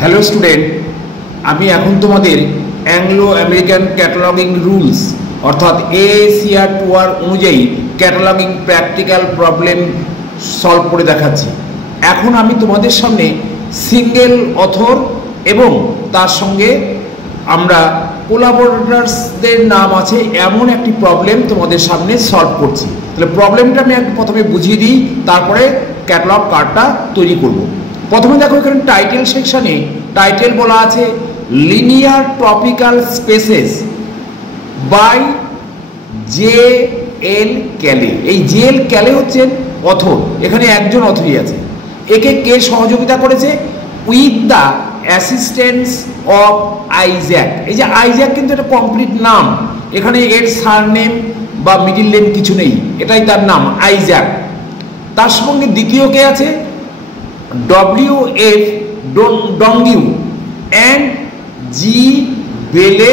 Hello student, আমি এখন তোমাদের অ্যাংলো আমেরিকান ক্যাটালগিং রুলস অর্থাৎ AACR 2R অনুযায়ী ক্যাটালগিং প্র্যাকটিক্যাল প্রবলেম সলভ করে দেখাচ্ছি। এখন আমি তোমাদের সামনে সিঙ্গেল অথর এবং তার সঙ্গে আমরা কোলাবোরেটরসদের নাম আছে এমন একটি প্রবলেম তোমাদের সামনে সলভ করছি। তাহলে প্রবলেমটা আমি প্রথমে বুঝিয়ে দিই, তারপরে ক্যাটালগ কার্ডটা তৈরি করব। প্রথমে দেখো, এখানে টাইটেল সেকশনে টাইটেল বলা আছে linear topical spaces by JL Kelley. এই JL ক্যালে হচ্ছেন অথর, এখানে একজন অথরই আছে। একে কে সহযোগিতা করেছে? With the assistance of Isaac. এই যে আইজ্যাক কিন্তু এটা কমপ্লিট নাম, এখানে এর সারনেম বা মিডিল নেম কিছু নেই, এটাই তার নাম আইজ্যাক। তার সঙ্গে দ্বিতীয় কে আছে? WF ডঙ্গিউ অ্যান্ড জি বেলে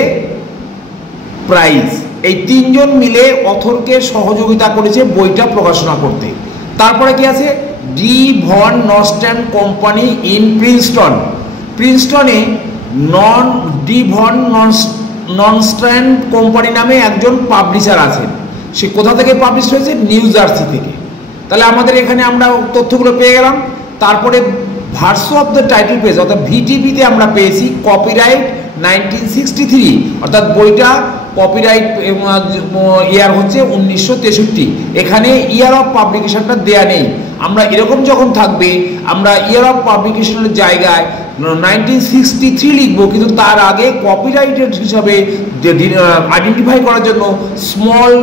প্রাইজ। এই তিনজন মিলে অথরকে সহযোগিতা করেছে বইটা প্রকাশনা করতে। তারপরে কি আছে? D Van Nostrand company in Princeton. প্রিন্সটনে ডি ভন ননস্ট্যান্ড কোম্পানি নামে একজন পাবলিশার আছেন। সে কোথা থেকে পাবলিশ হয়েছে? নিউ জার্সি থেকে। তাহলে আমাদের এখানে আমরা তথ্যগুলো পেয়ে গেলাম। তারপরে ভার্সো অফ দ্য টাইটেল পেজ অর্থাৎ VTPতে আমরা পেয়েছি কপিরাইট 1963, অর্থাৎ বইটা কপিরাইট ইয়ার হচ্ছে 1963। এখানে ইয়ার অফ পাবলিকেশনটা দেয়া নেই। আমরা এরকম যখন থাকবে আমরা ইয়ার অফ পাবলিকেশনের জায়গায় 1963 লিখবো, কিন্তু তার আগে কপিরাইটেড হিসাবে আইডেন্টিফাই করার জন্য স্মল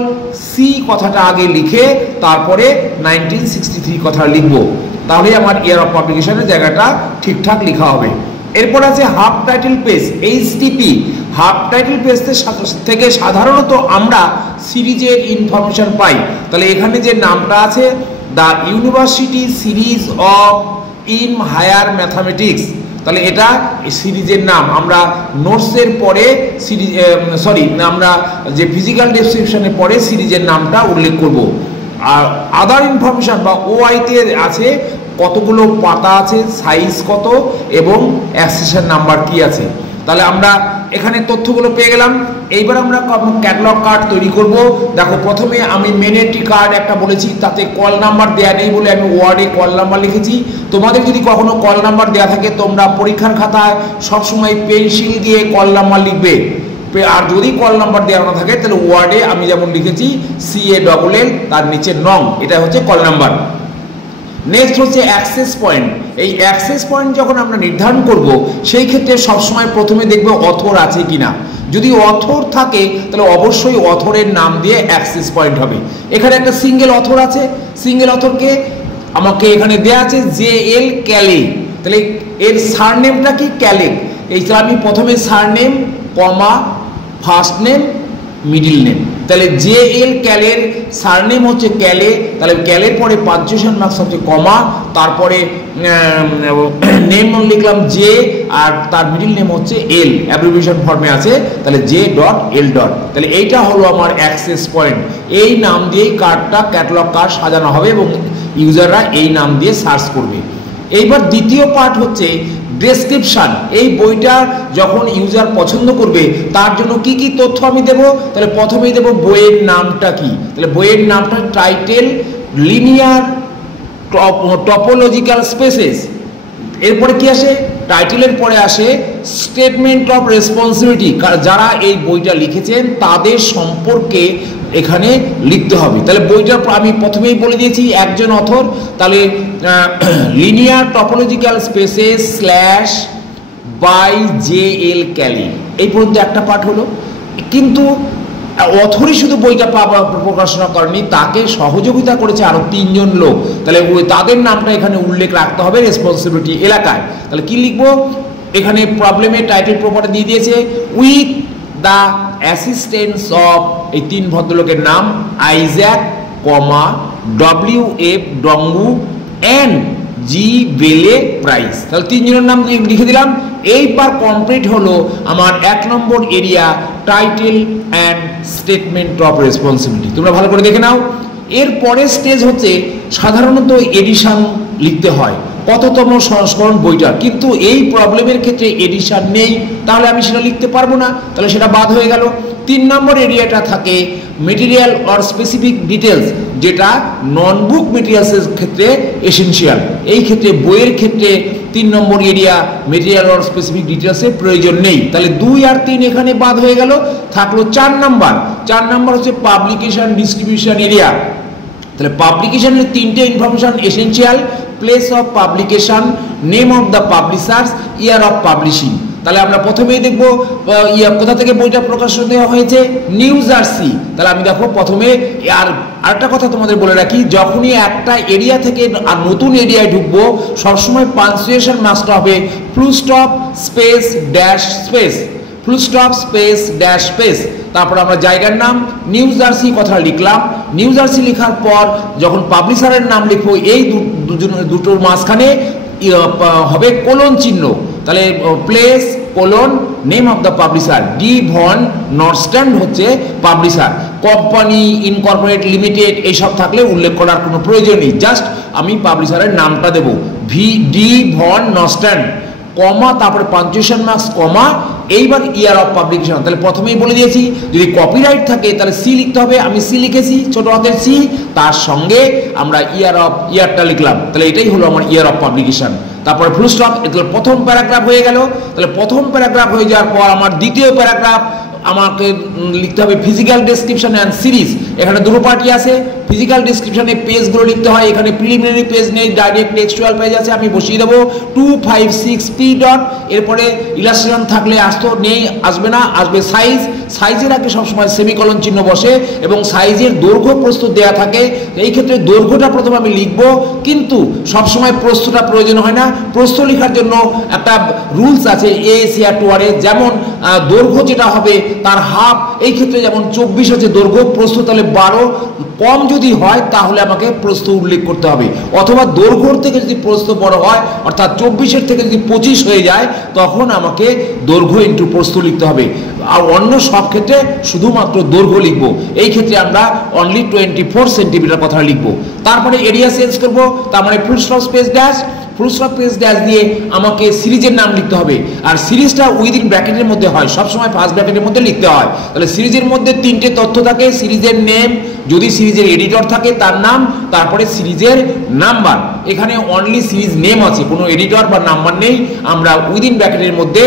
সি কথাটা আগে লিখে তারপরে 1963 কথা লিখবো। তাহলে আমার ইয়ার অফ পাবলিকেশনের জায়গাটা ঠিকঠাক লেখা হবে। এরপর আছে half title page HTP। Half title page থেকে সাধারণত আমরা সিরিজের ইনফরমেশন পাই। তাহলে এখানে যে নামটা আছে the university series of in higher mathematics, তাহলে এটা সিরিজের নাম। আমরা নোটসের পরে সিরিজ আমরা যে ফিজিক্যাল ডেসক্রিপশনের পরে সিরিজের নামটা উল্লেখ করব। আর আদার ইনফরমেশন বা OIতে আছে কতগুলো পাতা আছে, সাইজ কত এবং অ্যাক্সেশন নাম্বার কি আছে। তাহলে আমরা এখানে তথ্যগুলো পেয়ে গেলাম। এইবার আমরা ক্যাটালগ কার্ড তৈরি করব। দেখো, প্রথমে আমি মেনেটি কার্ড একটা বলেছি, তাতে কল নাম্বার দেয়া নেই বলে আমি ওয়ার্ডে কল নাম্বার লিখেছি। তোমাদের যদি কখনো কল নাম্বার দেয়া থাকে তোমরা পরীক্ষার খাতায় সবসময় পেন্সিল দিয়ে কল নাম্বার লিখবে। আর যদি কল নাম্বার দেওয়া না থাকে তাহলে ওয়ার্ডে আমি যেমন লিখেছি CALL তার নিচে নং, এটা হচ্ছে কল নাম্বার। নেক্সট হচ্ছে অ্যাক্সেস পয়েন্ট। এই অ্যাক্সেস পয়েন্ট যখন আমরা নির্ধারণ করব সেই ক্ষেত্রে সবসময় প্রথমে দেখবে অথর আছে কিনা। যদি অথর থাকে তাহলে অবশ্যই অথরের নাম দিয়ে অ্যাক্সেস পয়েন্ট হবে। এখানে একটা সিঙ্গেল অথর আছে, সিঙ্গেল অথরকে আমাকে এখানে দেওয়া আছে JL ক্যালে। তাহলে এর সারনেমটা কি? ক্যালে। এই আমি প্রথমে সারনেম কমা ফার্স্ট নেম মিডিল নেম। তাহলে JL ক্যালের সারনেম হচ্ছে ক্যালে, তাহলে ক্যালের পরে পাঞ্চুয়েশন মার্কস হচ্ছে কমা, তারপরে নেম লিখলাম জে আর তার মিডিল নেম হচ্ছে L, অ্যাব্রিভিয়েশন ফর্মে আছে। তাহলে J.L. তাহলে এইটা হলো আমার অ্যাক্সেস পয়েন্ট। এই নাম দিয়েই কার্ডটা ক্যাটালগ কার্ড সাজানো হবে এবং ইউজাররা এই নাম দিয়ে সার্চ করবে। এইবার দ্বিতীয় পার্ট হচ্ছে ডেসক্রিপশন। এই বইটা যখন ইউজার পছন্দ করবে তার জন্য কি কি তথ্য আমি দেব? তাহলে প্রথমেই দেব বইয়ের নামটা কি। তাহলে বইয়ের নামটা টাইটেল লিনিয়ার টপোলজিক্যাল স্পেসেস। এরপরে কি আসে? টাইটেলের পরে আসে স্টেটমেন্ট অফ রেসপন্সিবিলিটি। যারা এই বইটা লিখেছেন তাদের সম্পর্কে এখানে লিখতে হবে। তাহলে বইটা আমি প্রথমেই বলে দিয়েছি একজন অথর, তাহলে linear topological spaces slash by JL Kelley. এই পর্যন্ত একটা পার্ট হলো। কিন্তু অথরই শুধু বইটা প্রকাশনা করেনি, তাকে সহযোগিতা করেছে আরো 3 জন লোক। তাহলে তাদের নামটা এখানে উল্লেখ রাখতে হবে রেসপন্সিবিলিটি এলাকায়। তাহলে কি লিখবো? এখানে প্রবলেমের টাইটেল প্রপার্টি দিয়ে দিয়েছে উইথ দ্য অ্যাসিস্ট্যান্স অফ, এই 3 ভদ্রলোকের নাম আইজ্যাক কমা WF ডঙ্গু অ্যান্ড জি বেলে প্রাইস। তাহলে 3 জনের নাম লিখে দিলাম। এইবার কমপ্লিট হলো আমার 1 number area title and statement of responsibility. তোমরা ভালো করে দেখে নাও। এর পরের স্টেজ হচ্ছে সাধারণত এডিশন লিখতে হয়। কততম সংস্করণ বইটার, কিন্তু এই প্রবলেমের ক্ষেত্রে এডিশন নেই, তাহলে আমি সেটা লিখতে পারবো না, তাহলে সেটা বাদ হয়ে গেল। 3 নম্বর এরিয়াটা থাকে মেটেরিয়াল অর স্পেসিফিক ডিটেলস, যেটা নন বুক মেটেরিয়ালসের ক্ষেত্রে এসেনশিয়াল। এই ক্ষেত্রে বইয়ের ক্ষেত্রে 3 নম্বর এরিয়া মেটেরিয়াল অর স্পেসিফিক ডিটেলসের প্রয়োজন নেই, তাহলে 2 আর 3 এখানে বাদ হয়ে গেল। থাকলো 4 নম্বর। 4 নম্বর হচ্ছে পাবলিকেশন ডিস্ট্রিবিউশন এরিয়া। তাহলে পাবলিকেশনের 3টে information essential: place of publication, name of the publishers, year of publishing. তাহলে আমরা প্রথমেই দেখবো কোথা থেকে বইটা প্রকাশন দেওয়া হয়েছে, নিউ জার্সি। তাহলে আমি দেখো প্রথমে, আর আরেকটা কথা তোমাদের বলে রাখি, যখনই একটা এরিয়া থেকে আর নতুন এরিয়ায় ঢুকবো সবসময় পাঞ্চুয়েশন মাস্ট হবে full stop space dash space, full stop space dash space. তারপর আমরা জায়গার নাম নিউ জার্সি কথা লিখলাম। নিউ জার্সি লেখার পর যখন পাবলিশারের নাম লিখবো, এই দুটোর মাঝখানে হবে কোলন চিহ্ন। তাহলে place colon name of the publisher, D Van Nostrand হচ্ছে পাবলিশার। কোম্পানি, ইনকর্পোরেট, লিমিটেড এইসব থাকলে উল্লেখ করার কোনো প্রয়োজন নেই, জাস্ট আমি পাবলিশারের নামটা দেবো, ডি ভন নরস্ট্যান্ড, কমা, তারপরে পাঞ্চুয়েশন মার্কস, কমা, এইবার ইয়ার অফ পাবলিকেশন। তাহলে প্রথমেই বলে দিয়েছি যদি কপিরাইট থাকে তাহলে সি লিখতে হবে, আমি সি লিখেছি, ছোট হাতের সি, তার সঙ্গে আমরা ইয়ারটা লিখলাম। তাহলে এটাই হলো আমার ইয়ার অফ পাবলিকেশন। তারপরে ফুল স্টপ। তাহলে প্রথম প্যারাগ্রাফ হয়ে গেল। তাহলে প্রথম প্যারাগ্রাফ হয়ে যাওয়ার পর আমার দ্বিতীয় প্যারাগ্রাফ আমাকে লিখতে হবে ফিজিক্যাল ডেসক্রিপশন অ্যান্ড সিরিজ। এখানে দুটো পার্টি আছে, ফিজিক্যাল ডেসক্রিপশনে পেজগুলো লিখতে হয়, এখানে প্রিলিমিনারি পেজ নেই, ডাইরেক্ট টেক্সচুয়াল পেজ আছে, আমি বসিয়ে দেবো 256p ডট, এরপরে ইলাস্ট্রেশন থাকলে আসবে না, আসবে সাইজ। সাইজের আগে সবসময় সেমিকলন চিহ্ন বসে এবং সাইজের দৈর্ঘ্য প্রস্তুত দেওয়া থাকে। এই ক্ষেত্রে দৈর্ঘ্যটা প্রথমে আমি লিখবো, কিন্তু সবসময় প্রস্থটা প্রয়োজন হয় না। প্রস্থ লেখার জন্য একটা রুলস আছে এএসিআর টুয়ারে, যেমন দৈর্ঘ্য যেটা হবে তার হাফ। এই ক্ষেত্রে যেমন 24 হচ্ছে দৈর্ঘ্য, প্রস্থ তাহলে 12, কম যদি হয় তাহলে আমাকে প্রস্থ উল্লেখ করতে হবে, অথবা দৈর্ঘ্যর থেকে যদি প্রস্থ বড় হয়, অর্থাৎ 24-এর থেকে যদি 25 হয়ে যায়, তখন আমাকে দৈর্ঘ্য ইন্টু প্রস্থ লিখতে হবে। আর অন্য সব ক্ষেত্রে শুধুমাত্র দৈর্ঘ্য লিখবো। এই ক্ষেত্রে আমরা অনলি 24 সেন্টিমিটার কথা লিখবো। তারপরে এরিয়া চেঞ্জ করবো, তার মানে full stop space dash, full stop space dash দিয়ে আমাকে সিরিজের নাম লিখতে হবে। আর সিরিজটা উইদিন ব্র্যাকেটের মধ্যে হয়, সবসময় ফার্স্ট ব্র্যাকেটের মধ্যে লিখতে হয়। তাহলে সিরিজের মধ্যে 3টে তথ্য থাকে: সিরিজের নেম, যদি সিরিজের এডিটর থাকে তার নাম, তারপরে সিরিজের নাম্বার। এখানে অনলি সিরিজ নেম আছে, কোনো এডিটর বা নাম্বার নেই। আমরা উইদিন ব্র্যাকেটের মধ্যে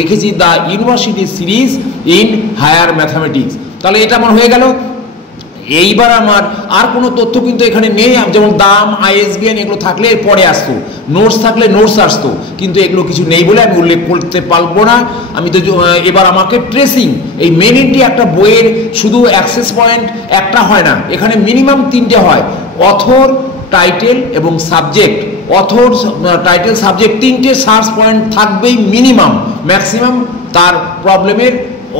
লিখেছি the university series in higher mathematics. তাহলে এটা আমার হয়ে গেল। এইবার আমার আর কোনো তথ্য কিন্তু এখানে নেই, যেমন দাম, আইএসবিএন এগুলো থাকলে পরে আসতো, নোটস থাকলে নোটস আসতো, কিন্তু এগুলো কিছু নেই বলে আমি উল্লেখ করতে পারবো না। আমি তো এবার আমাকে ট্রেসিং, এই মেন এন্ট্রি একটা বইয়ের শুধু অ্যাক্সেস পয়েন্ট একটা হয় না, এখানে মিনিমাম 3টে হয়: অথর, টাইটেল এবং সাবজেক্ট। অথর, টাইটেল, সাবজেক্ট 3টে সার্চ পয়েন্ট থাকবেই মিনিমাম, ম্যাক্সিমাম তার প্রবলেমের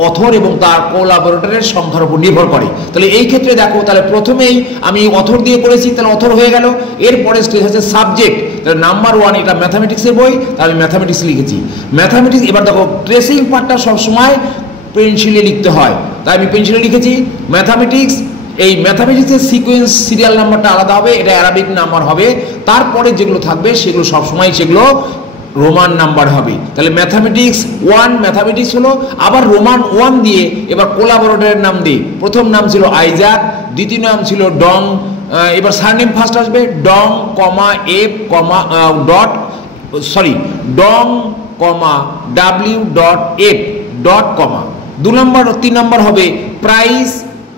অথর এবং তার কোলাবোরেটরের সংখ্যার উপর নির্ভর করে। তাহলে এই ক্ষেত্রে দেখো, তাহলে প্রথমেই আমি অথর দিয়ে করেছি, তাহলে অথর হয়ে গেল। এরপরে স্টেজ হচ্ছে সাবজেক্ট। তাহলে নাম্বার 1 এটা ম্যাথামেটিক্সের বই, তাহলে আমি ম্যাথামেটিক্স লিখেছি, ম্যাথামেটিক্স। এবার দেখো ট্রেসিং পার্টটা সবসময় পেন্সিলে লিখতে হয়, তাই আমি পেন্সিলে লিখেছি ম্যাথামেটিক্স। এই ম্যাথামেটিক্সের সিকোয়েন্স সিরিয়াল নাম্বারটা আলাদা হবে, এটা অ্যারাবিক নাম্বার হবে। তারপরে যেগুলো থাকবে সেগুলো সবসময় সেগুলো রোমান নাম্বার হবে। তাহলে ম্যাথামেটিক্স 1, ম্যাথামেটিক্স হলো, আবার রোমান 1 দিয়ে এবার কোলাবোরেটরের নাম দিই। প্রথম নাম ছিল আইজাক, দ্বিতীয় নাম ছিল ডং, এবার সারনেম ফার্স্ট আসবে, Dong comma F comma dot, sorry Dong comma W dot F dot comma. 2 number 3 number হবে Price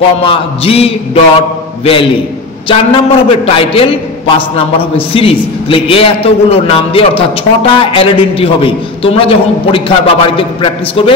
comma G dot Valley. 4 number হবে টাইটেল, 5 নাম্বার হবে সিরিজ। তাহলে এতগুলো নাম দিয়ে, অর্থাৎ 6টা অ্যারেড এন্ট্রি হবে। তোমরা যখন পরীক্ষা বা বাড়িতে প্র্যাকটিস করবে,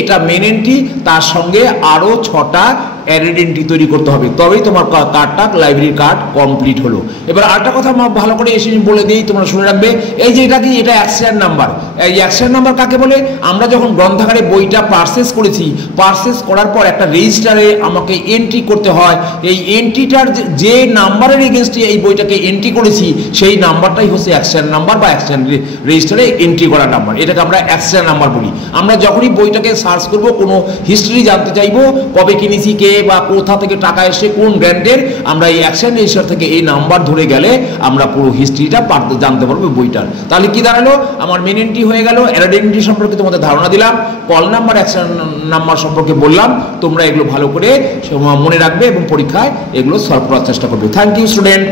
এটা মেন এন্ট্রি, তার সঙ্গে আরও 6টা অ্যারেড এন্ট্রি তৈরি করতে হবে, তবেই তোমার কার্ডটা, লাইব্রেরির কার্ড কমপ্লিট হলো। এবার আরেকটা কথা ভালো করে এসে বলে দিই, তোমরা শুনে রাখবে। এই যে এটা কি, এটা অ্যাকশন নাম্বার। এই অ্যাকশন নাম্বার কাকে বলে? আমরা যখন গ্রন্থাগারে বইটা পারচেস করেছি, পারচেস করার পর একটা রেজিস্টারে আমাকে এন্ট্রি করতে হয়। এই এন্ট্রিটার যে নাম্বারের এগেনস্টে এই বইটা বইটাকে এন্ট্রি করেছি সেই নাম্বারটাই হচ্ছে অ্যাক্সিডেন্ট নাম্বার বা অ্যাক্সিডেন্ট রেজিস্টারে এন্ট্রি করা নাম্বার, এটাকে আমরা অ্যাক্সিডেন্ট নাম্বার বলি। আমরা যখনই বইটাকে সার্চ করব, কোনো হিস্ট্রি জানতে চাইবো, কবে কিনেছি, কে বা কোথা থেকে টাকা এসে, কোন ব্র্যান্ডের, আমরা এই অ্যাক্সিডেন্ট রেজিস্টার থেকে এই নাম্বার ধরে গেলে আমরা পুরো হিস্ট্রিটা জানতে পারবো বইটার। তাহলে কি দাঁড়ালো, আমার মেন এন্ট্রি হয়ে গেল, অ্যাড এন্ট্রি সম্পর্কে তোমাদের ধারণা দিলাম, কল নাম্বার, অ্যাক্সিডেন্ট নাম্বার সম্পর্কে বললাম। তোমরা এগুলো ভালো করে মনে রাখবে এবং পরীক্ষায় এগুলো সলভ করার চেষ্টা করবে। Thank you student.